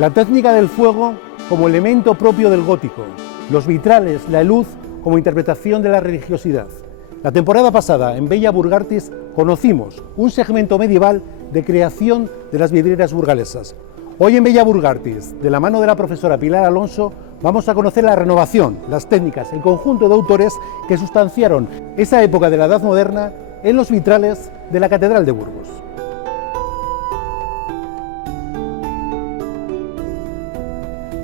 La técnica del fuego como elemento propio del gótico, los vitrales, la luz como interpretación de la religiosidad. La temporada pasada en Bella Burgartis conocimos un segmento medieval de creación de las vidrieras burgalesas. Hoy en Bella Burgartis, de la mano de la profesora Pilar Alonso, vamos a conocer la renovación, las técnicas, el conjunto de autores que sustanciaron esa época de la Edad Moderna en los vitrales de la Catedral de Burgos.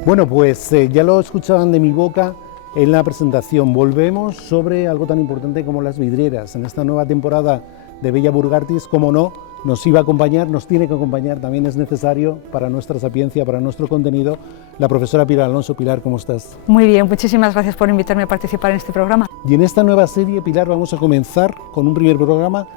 Bueno, pues ya lo escuchaban de mi boca en la presentación. Volvemos sobre algo tan importante como las vidrieras. En esta nueva temporada de Bella Burgartis, como no, nos iba a acompañar, nos tiene que acompañar, también es necesario para nuestra sapiencia, para nuestro contenido, la profesora Pilar Alonso. Pilar, ¿cómo estás? Muy bien, muchísimas gracias por invitarme a participar en este programa. Y en esta nueva serie, Pilar, vamos a comenzar con un primer programa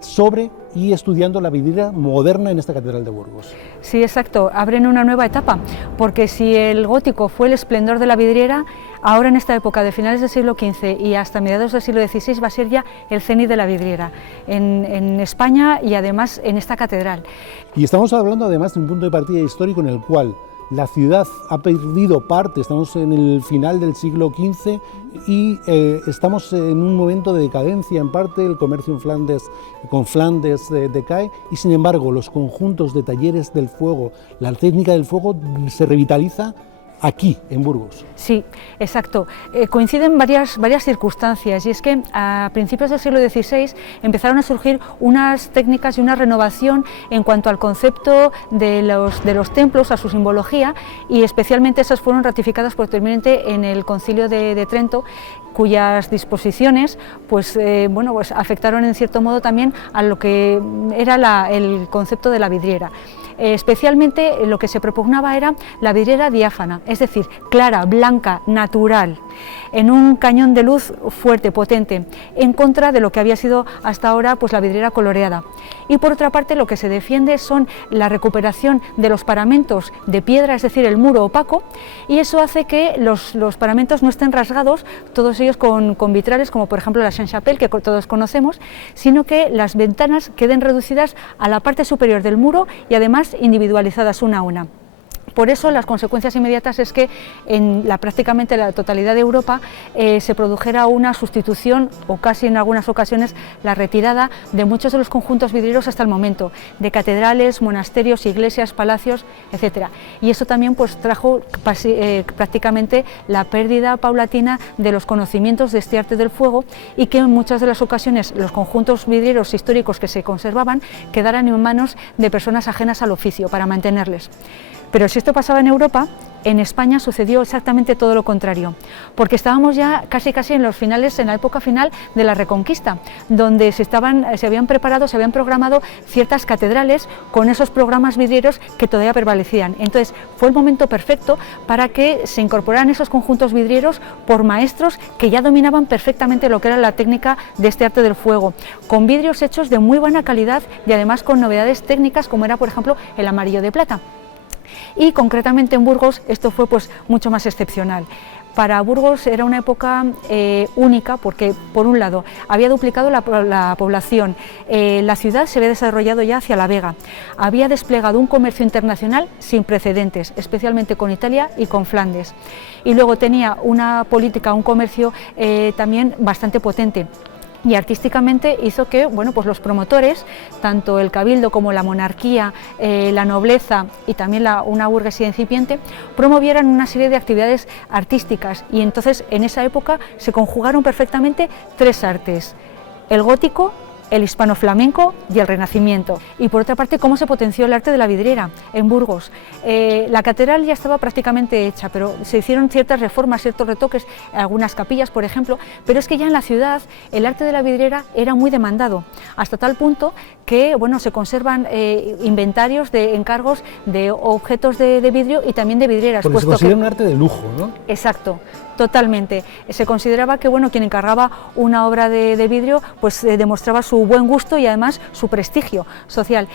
sobre y estudiando la vidriera moderna en esta Catedral de Burgos. Sí, exacto, abren una nueva etapa, porque si el gótico fue el esplendor de la vidriera, ahora en esta época de finales del siglo XV y hasta mediados del siglo XVI va a ser ya el cenit de la vidriera en España y además en esta catedral. Y estamos hablando además de un punto de partida histórico en el cual la ciudad ha perdido parte, estamos en el final del siglo XV y estamos en un momento de decadencia en parte, el comercio en Flandes, con Flandes decae y sin embargo los conjuntos de talleres del fuego, la técnica del fuego se revitaliza aquí, en Burgos. Sí, exacto. Coinciden varias circunstancias y es que a principios del siglo XVI empezaron a surgir unas técnicas y una renovación en cuanto al concepto de los templos, a su simbología, y especialmente esas fueron ratificadas posteriormente en el Concilio de Trento, cuyas disposiciones pues afectaron en cierto modo también a lo que era el concepto de la vidriera. Especialmente lo que se propugnaba era la vidriera diáfana, es decir, clara, blanca, natural, en un cañón de luz fuerte, potente, en contra de lo que había sido hasta ahora pues la vidriera coloreada. Y por otra parte lo que se defiende son la recuperación de los paramentos de piedra, es decir, el muro opaco, y eso hace que los paramentos no estén rasgados, todos ellos con vitrales, como por ejemplo la Sainte-Chapelle, que todos conocemos, sino que las ventanas queden reducidas a la parte superior del muro y además individualizadas una a una. Por eso las consecuencias inmediatas es que en prácticamente la totalidad de Europa se produjera una sustitución o casi en algunas ocasiones la retirada de muchos de los conjuntos vidrieros hasta el momento, de catedrales, monasterios, iglesias, palacios, etc. Y eso también pues trajo prácticamente la pérdida paulatina de los conocimientos de este arte del fuego y que en muchas de las ocasiones los conjuntos vidrieros históricos que se conservaban quedaran en manos de personas ajenas al oficio para mantenerles. Pero si esto pasaba en Europa, en España sucedió exactamente todo lo contrario, porque estábamos ya casi en la época final de la Reconquista, donde se habían programado ciertas catedrales con esos programas vidrieros que todavía prevalecían. Entonces fue el momento perfecto para que se incorporaran esos conjuntos vidrieros por maestros que ya dominaban perfectamente lo que era la técnica de este arte del fuego, con vidrios hechos de muy buena calidad y además con novedades técnicas como era por ejemplo el amarillo de plata. Y concretamente en Burgos esto fue pues mucho más excepcional. Para Burgos era una época única porque, por un lado, había duplicado la población, la ciudad se había desarrollado ya hacia la Vega, había desplegado un comercio internacional sin precedentes, especialmente con Italia y con Flandes, y luego tenía una política, un comercio también bastante potente. Y artísticamente hizo que pues los promotores, tanto el cabildo como la monarquía, la nobleza y también una burguesía incipiente, promovieran una serie de actividades artísticas y entonces en esa época se conjugaron perfectamente tres artes: el gótico, el hispano-flamenco y el renacimiento. Y por otra parte, cómo se potenció el arte de la vidriera en Burgos. La catedral ya estaba prácticamente hecha, pero se hicieron ciertas reformas, ciertos retoques, algunas capillas, por ejemplo, pero es que ya en la ciudad el arte de la vidriera era muy demandado, hasta tal punto que se conservan inventarios de encargos de objetos de vidrio y también de vidrieras. Porque se considera un arte de lujo, ¿no? Exacto. Totalmente. Se consideraba que quien encargaba una obra de vidrio pues demostraba su buen gusto y además su prestigio social.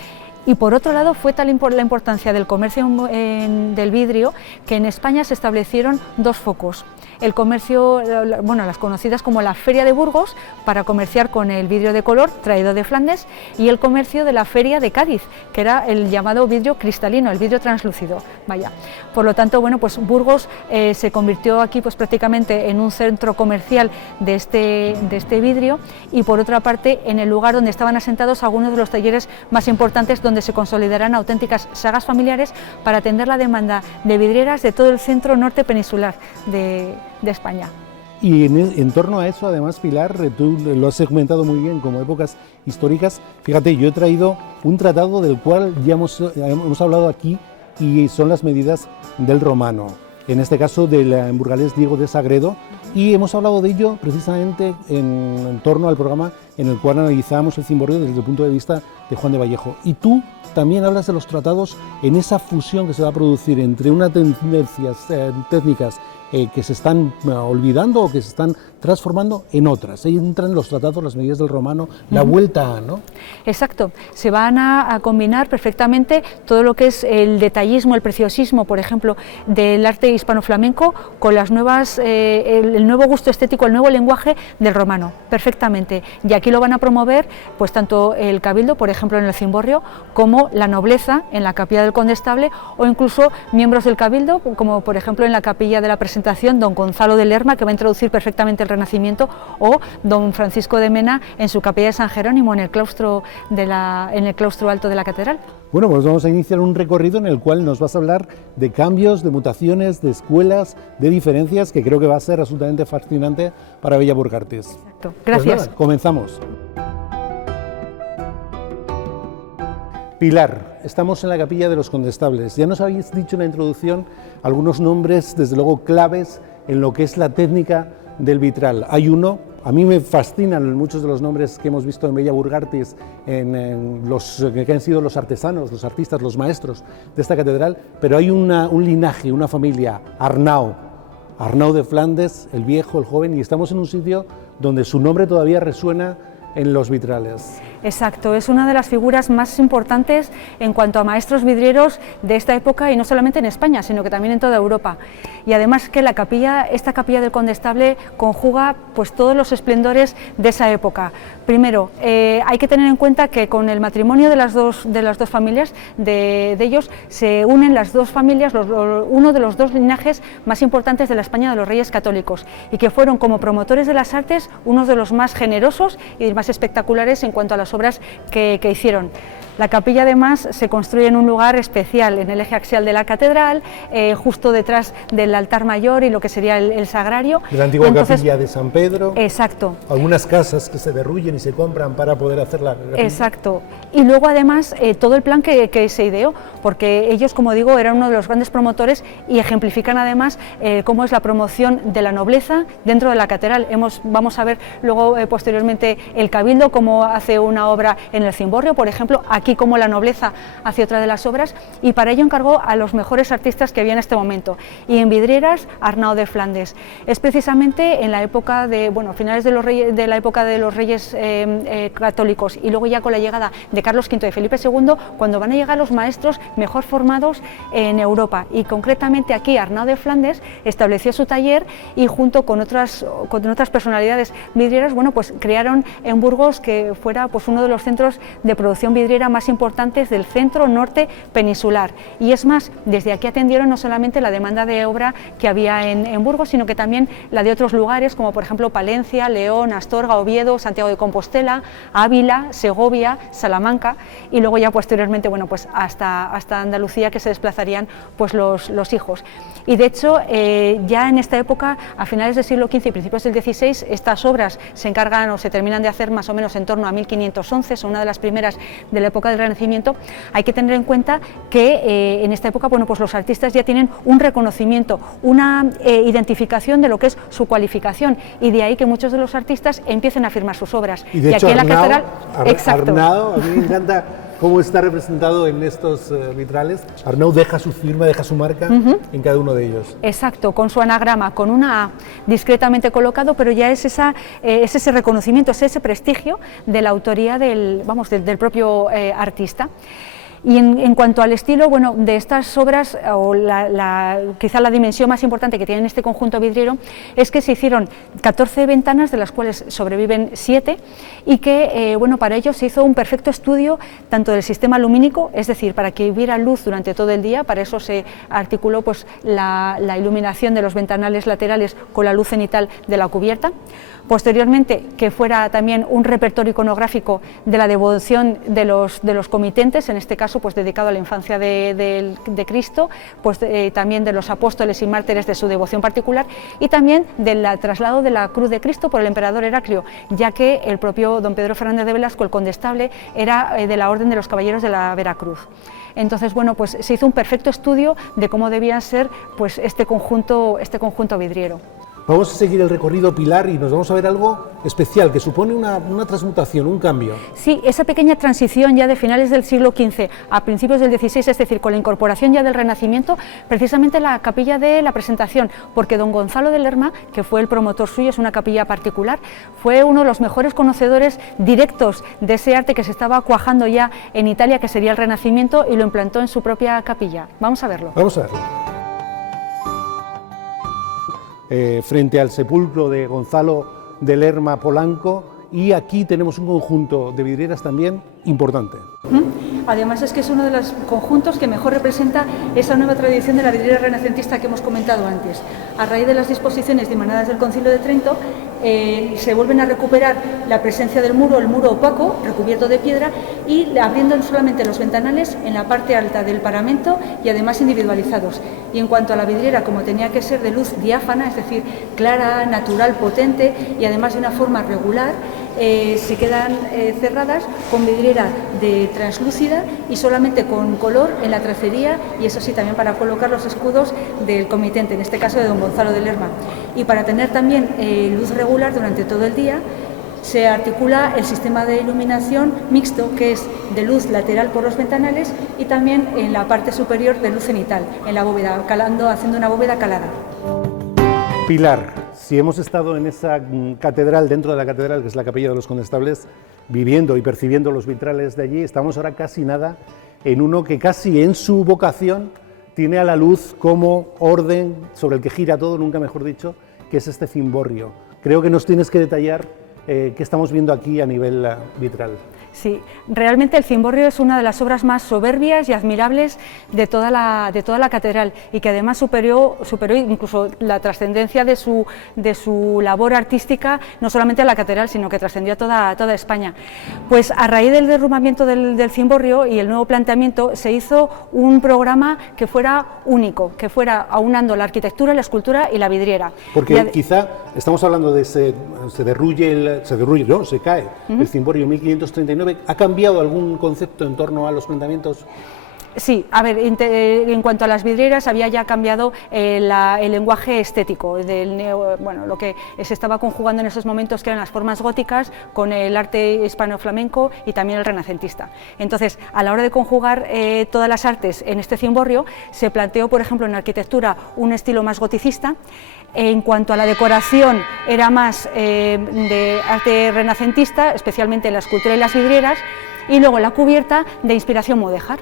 Y por otro lado fue tal la importancia del comercio del vidrio que en España se establecieron dos focos. el comercio, bueno, las conocidas como la Feria de Burgos, para comerciar con el vidrio de color traído de Flandes, y el comercio de la Feria de Cádiz, que era el llamado vidrio cristalino, el vidrio translúcido. Vaya. Por lo tanto, bueno, pues Burgos se convirtió aquí pues prácticamente en un centro comercial de este vidrio, y por otra parte en el lugar donde estaban asentados algunos de los talleres más importantes, donde se consolidarán auténticas sagas familiares para atender la demanda de vidrieras de todo el centro norte peninsular de España. Y en torno a eso, además, Pilar, tú lo has segmentado muy bien como épocas históricas. Fíjate, yo he traído un tratado del cual ya hemos hablado aquí, y son las medidas del romano, en este caso del burgalés Diego de Sagredo, y hemos hablado de ello precisamente en torno al programa en el cual analizábamos el cimborrio desde el punto de vista de Juan de Vallejo. Y tú también hablas de los tratados en esa fusión que se va a producir entre unas tendencias técnicas que se están olvidando o que se están transformando en otras. Ahí entran los tratados, las medidas del romano, la vuelta a, ¿no? Exacto, se van a combinar perfectamente todo lo que es el detallismo, el preciosismo, por ejemplo, del arte hispano-flamenco con las nuevas, el nuevo gusto estético, el nuevo lenguaje del romano, perfectamente. Y aquí lo van a promover pues tanto el cabildo, por ejemplo en el cimborrio, como la nobleza en la capilla del condestable, o incluso miembros del cabildo, como por ejemplo en la capilla de la presentación don Gonzalo de Lerma, que va a introducir perfectamente el Renacimiento, o don Francisco de Mena en su capilla de San Jerónimo, en el claustro alto de la catedral. Bueno, pues vamos a iniciar un recorrido en el cual nos vas a hablar de cambios, de mutaciones, de escuelas, de diferencias, que creo que va a ser absolutamente fascinante para Bella Burgartis. Exacto. Gracias. Pues nada, comenzamos. Pilar, estamos en la capilla de los condestables. Ya nos habéis dicho en la introducción algunos nombres, desde luego claves, en lo que es la técnica del vitral. Hay uno, a mí me fascinan muchos de los nombres que hemos visto en Bella Burgartis, en los que han sido los artesanos, los artistas, los maestros de esta catedral, pero hay un linaje, una familia, Arnau de Flandes, el viejo, el joven, y estamos en un sitio donde su nombre todavía resuena en los vitrales. Exacto, es una de las figuras más importantes en cuanto a maestros vidrieros de esta época, y no solamente en España, sino que también en toda Europa. Y además que esta capilla del condestable conjuga pues todos los esplendores de esa época. Primero, hay que tener en cuenta que con el matrimonio de las dos familias, de ellos, se unen las dos familias, uno de los dos linajes más importantes de la España de los Reyes Católicos, y que fueron como promotores de las artes unos de los más generosos y más espectaculares en cuanto a las obras que hicieron. La capilla además se construye en un lugar especial, en el eje axial de la catedral, justo detrás del altar mayor y lo que sería el sagrario. De la antigua capilla de San Pedro. Exacto. Algunas casas que se derruyen y se compran para poder hacer la capilla. Exacto. Y luego además todo el plan que se ideó, porque ellos, como digo, eran uno de los grandes promotores y ejemplifican además cómo es la promoción de la nobleza dentro de la catedral. Vamos a ver luego posteriormente el cabildo, cómo hace una obra en el cimborrio, por ejemplo, aquí como la nobleza hace otra de las obras, y para ello encargó a los mejores artistas que había en este momento. Y en vidrieras, Arnau de Flandes. Es precisamente en la época finales de la época de los reyes católicos, y luego ya con la llegada de Carlos V y Felipe II, cuando van a llegar los maestros mejor formados en Europa. Y concretamente aquí Arnau de Flandes estableció su taller, y junto con otras personalidades vidrieras, pues crearon en Burgos que fuera pues uno de los centros de producción vidriera más importantes del centro norte peninsular. Y es más, desde aquí atendieron no solamente la demanda de obra que había en Burgos, sino que también la de otros lugares, como por ejemplo Palencia, León, Astorga, Oviedo, Santiago de Compostela, Ávila, Segovia, Salamanca, y luego ya posteriormente pues hasta Andalucía, que se desplazarían pues los hijos. Y de hecho ya en esta época, a finales del siglo XV y principios del XVI, estas obras se encargan o se terminan de hacer más o menos en torno a 1511, son una de las primeras de la época del Renacimiento. Hay que tener en cuenta que en esta época pues los artistas ya tienen un reconocimiento, una identificación de lo que es su cualificación, y de ahí que muchos de los artistas empiecen a firmar sus obras. Y de hecho, aquí en la catedral, Arnau, a mí me encanta cómo está representado en estos vitrales. Arnau deja su firma, deja su marca en cada uno de ellos. Exacto, con su anagrama, con una A discretamente colocado, pero ya es ese reconocimiento, es ese prestigio de la autoría del propio artista. Y en cuanto al estilo, bueno, de estas obras, o quizá la dimensión más importante que tiene este conjunto vidriero es que se hicieron 14 ventanas, de las cuales sobreviven 7, y que, bueno, para ello se hizo un perfecto estudio tanto del sistema lumínico, es decir, para que hubiera luz durante todo el día. Para eso se articuló pues, la iluminación de los ventanales laterales con la luz cenital de la cubierta. Posteriormente, que fuera también un repertorio iconográfico de la devoción de los comitentes, en este caso pues dedicado a la infancia de Cristo, pues también de los apóstoles y mártires de su devoción particular, y también del traslado de la cruz de Cristo por el emperador Heraclio, ya que el propio don Pedro Fernández de Velasco, el condestable, era de la Orden de los Caballeros de la Veracruz. Entonces, bueno, pues se hizo un perfecto estudio de cómo debía ser pues, este conjunto vidriero. Vamos a seguir el recorrido, Pilar, y nos vamos a ver algo especial, que supone una transmutación, un cambio. Sí, esa pequeña transición ya de finales del siglo XV a principios del XVI, es decir, con la incorporación ya del Renacimiento, precisamente la capilla de la Presentación, porque don Gonzalo de Lerma, que fue el promotor suyo, es una capilla particular, fue uno de los mejores conocedores directos de ese arte que se estaba cuajando ya en Italia, que sería el Renacimiento, y lo implantó en su propia capilla. Vamos a verlo. Vamos a verlo. Frente al sepulcro de Gonzalo de Lerma Polanco, y aquí tenemos un conjunto de vidrieras también importante. Además es que es uno de los conjuntos que mejor representa esa nueva tradición de la vidriera renacentista que hemos comentado antes. A raíz de las disposiciones dimanadas del Concilio de Trento, se vuelven a recuperar la presencia del muro, el muro opaco, recubierto de piedra, y abriendo solamente los ventanales en la parte alta del paramento y además individualizados. Y en cuanto a la vidriera, como tenía que ser de luz diáfana, es decir, clara, natural, potente y además de una forma regular, se quedan cerradas con vidriera de translúcida y solamente con color en la tracería, y eso sí, también para colocar los escudos del comitente, en este caso de don Gonzalo de Lerma. Y para tener también luz regular durante todo el día, se articula el sistema de iluminación mixto, que es de luz lateral por los ventanales y también en la parte superior de luz cenital, en la bóveda, haciendo una bóveda calada. Pilar, si hemos estado en esa catedral, dentro de la catedral, que es la Capilla de los Condestables, viviendo y percibiendo los vitrales de allí, estamos ahora casi nada en uno que casi en su vocación tiene a la luz como orden sobre el que gira todo, nunca mejor dicho, que es este cimborrio. Creo que nos tienes que detallar qué estamos viendo aquí a nivel vitral. Sí, realmente el cimborrio es una de las obras más soberbias y admirables de toda la catedral, y que además superó incluso la trascendencia de su labor artística, no solamente a la catedral, sino que trascendió a toda España. Pues a raíz del derrumbamiento del cimborrio y el nuevo planteamiento, se hizo un programa que fuera único, que fuera aunando la arquitectura, la escultura y la vidriera. Porque quizá estamos hablando de se cae el cimborrio en 1539. ¿Ha cambiado algún concepto en torno a los planteamientos? Sí, a ver, en cuanto a las vidrieras, había ya cambiado el lenguaje estético, bueno, lo que se estaba conjugando en esos momentos, que eran las formas góticas, con el arte hispano-flamenco y también el renacentista. Entonces, a la hora de conjugar todas las artes en este cimborrio, se planteó, por ejemplo, en arquitectura un estilo más goticista. En cuanto a la decoración, era más de arte renacentista, especialmente la escultura y las vidrieras, y luego la cubierta de inspiración mudéjar.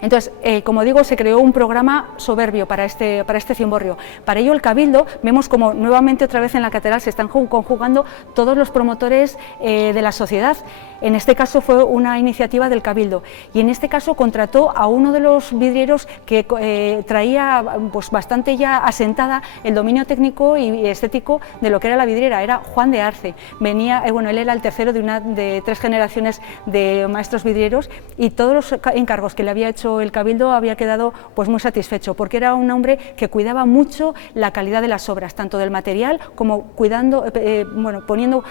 Entonces, como digo, se creó un programa soberbio para este cimborrio. Para ello, el Cabildo, vemos como nuevamente otra vez en la catedral se están conjugando todos los promotores de la sociedad. En este caso fue una iniciativa del Cabildo, y en este caso contrató a uno de los vidrieros que traía pues, bastante ya asentada el dominio técnico y estético de lo que era la vidriera. Era Juan de Arce. Venía, bueno, él era el tercero de 3 generaciones de maestros vidrieros, y todos los encargos que le había hecho el Cabildo había quedado pues muy satisfecho, porque era un hombre que cuidaba mucho la calidad de las obras, tanto del material como poniendo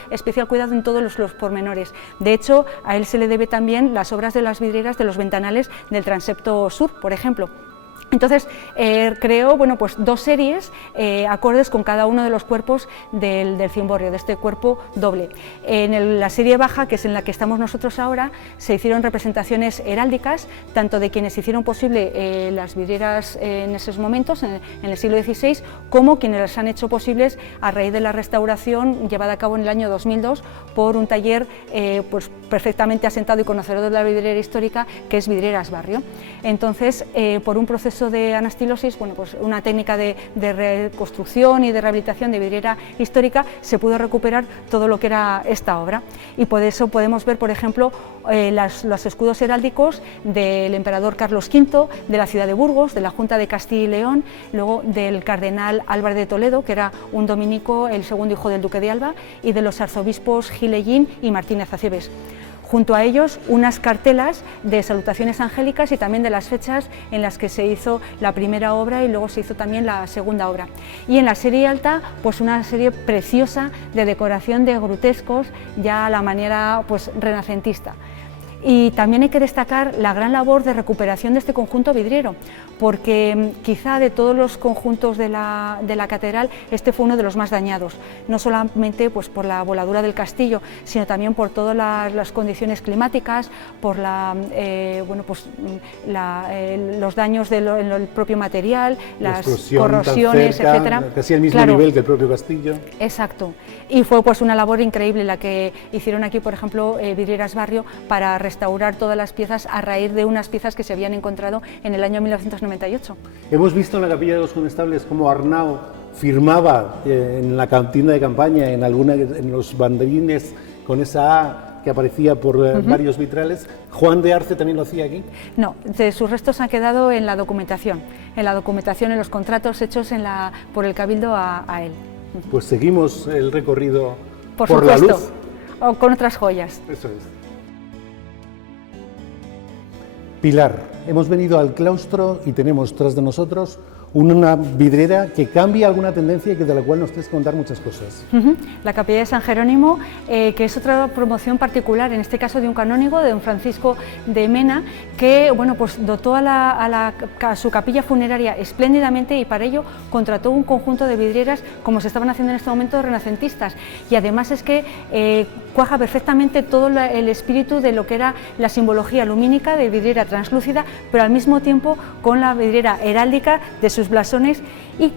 especial cuidado en todos los pormenores. De hecho, a él se le debe también las obras de las vidrieras de los ventanales del transepto sur, por ejemplo. Entonces creó pues, 2 series acordes con cada uno de los cuerpos del cimborrio, de este cuerpo doble. En la serie baja, que es en la que estamos nosotros ahora, se hicieron representaciones heráldicas, tanto de quienes hicieron posible las vidrieras en esos momentos, en el siglo XVI, como quienes las han hecho posibles a raíz de la restauración llevada a cabo en el año 2002 por un taller pues, perfectamente asentado y conocedor de la vidriera histórica, que es Vidrieras Barrio. Entonces, por un proceso de anastilosis, bueno, pues una técnica de reconstrucción y de rehabilitación de vidriera histórica, se pudo recuperar todo lo que era esta obra, y por eso podemos ver, por ejemplo, los escudos heráldicos del emperador Carlos V, de la ciudad de Burgos, de la Junta de Castilla y León, luego del cardenal Álvarez de Toledo, que era un dominico, el segundo hijo del duque de Alba, y de los arzobispos Gilellín y Martínez Acebes. Junto a ellos, unas cartelas de salutaciones angélicas y también de las fechas en las que se hizo la primera obra y luego se hizo también la segunda obra. Y en la serie alta, pues una serie preciosa de decoración de grutescos, ya a la manera pues, renacentista. Y también hay que destacar la gran labor de recuperación de este conjunto vidriero, porque quizá de todos los conjuntos de la catedral este fue uno de los más dañados, no solamente pues, por la voladura del castillo, sino también por todas las condiciones climáticas, por bueno, pues, los daños en el propio material, las corrosiones, etcétera. Casi al mismo nivel que el propio castillo. Exacto, y fue pues, una labor increíble la que hicieron aquí, por ejemplo, Vidrieras Barrio, para restaurar todas las piezas a raíz de unas piezas que se habían encontrado en el año 1998. Hemos visto en la Capilla de los Condestables cómo Arnau firmaba en la cantina de campaña, en los banderines, con esa A que aparecía por varios vitrales. ¿Juan de Arce también lo hacía aquí? No, sus restos han quedado en la documentación, en los contratos hechos por el Cabildo a él. Pues seguimos el recorrido por la luz. O con otras joyas. Eso es. Pilar, hemos venido al claustro y tenemos tras de nosotros una vidriera que cambia alguna tendencia y de la cual nos tienes que contar muchas cosas. La Capilla de San Jerónimo, que es otra promoción particular, en este caso de un canónigo, de don Francisco de Mena, que bueno, pues dotó a su capilla funeraria espléndidamente, y para ello contrató un conjunto de vidrieras como se estaban haciendo en este momento renacentistas, y además es que cuaja perfectamente todo el espíritu de lo que era la simbología lumínica de vidriera translúcida, pero al mismo tiempo con la vidriera heráldica de sus blasones, y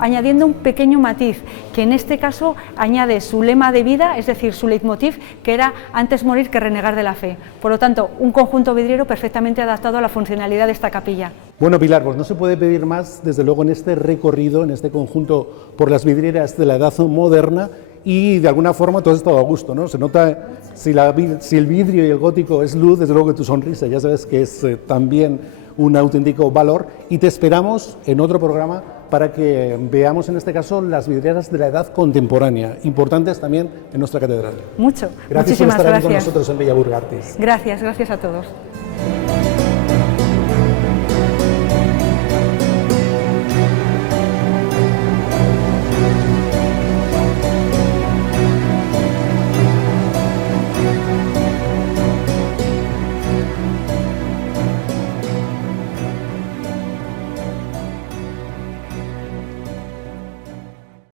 añadiendo un pequeño matiz, que en este caso añade su lema de vida, es decir, su leitmotiv, que era antes morir que renegar de la fe. Por lo tanto, un conjunto vidriero perfectamente adaptado a la funcionalidad de esta capilla. Bueno, Pilar, pues no se puede pedir más, desde luego, en este recorrido, en este conjunto por las vidrieras de la edad moderna, y de alguna forma todo has estado a gusto, ¿no? Se nota, si el vidrio y el gótico es luz, desde luego que tu sonrisa, ya sabes que es también un auténtico valor, y te esperamos en otro programa para que veamos en este caso las vidrieras de la edad contemporánea, importantes también en nuestra catedral. Mucho. Gracias Muchísimas por estar aquí con gracias. nosotros en Bella Burgartis. Gracias a todos.